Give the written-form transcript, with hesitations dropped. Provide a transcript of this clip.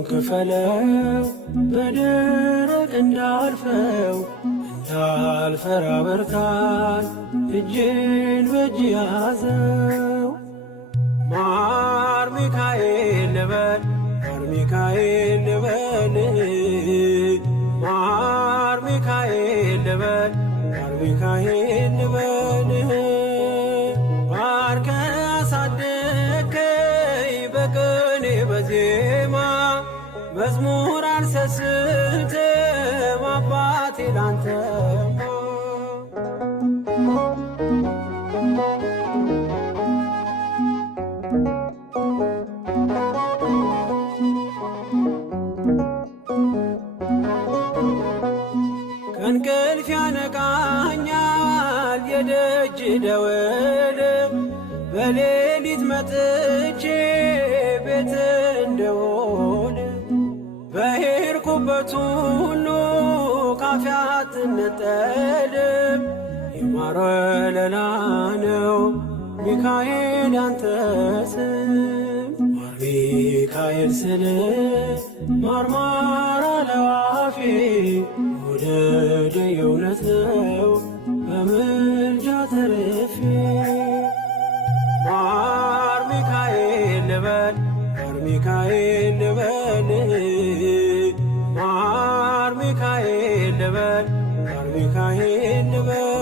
ዕዳውን ክፈለው በደረቅ እንዳልፈው እንዳልፈራ በርታን እጄን በእጅ ያዘው። ማር ሚካኤል ልበል ማር ሚካኤል ልበል ማር ሚካኤል ልበል ማር ሚካኤል ልበል ባርከ አሳደከኝ በቅኔ በዜማ መዝሙር አልሰስትም አባቴ ላንተማ። ከእንቅልፍ ያነቃኛል የደጅ ደወል በሌሊት መጥቼ ቤት እንደውል በሄድኩበት ሁሉ ካፌ አትነጠልም። የማር ወለላ ነው ሚካኤል ያንተ ስም ማር ሚካኤል ስል ማርማር አለው አፌ መውደድ የእውነት ነው በምልጃ ተርፌ። ማር ሚካኤል ልበል ማር ሚካኤል ልበል ማር ሚካኤል ልበል ማር ሚካኤል ልበል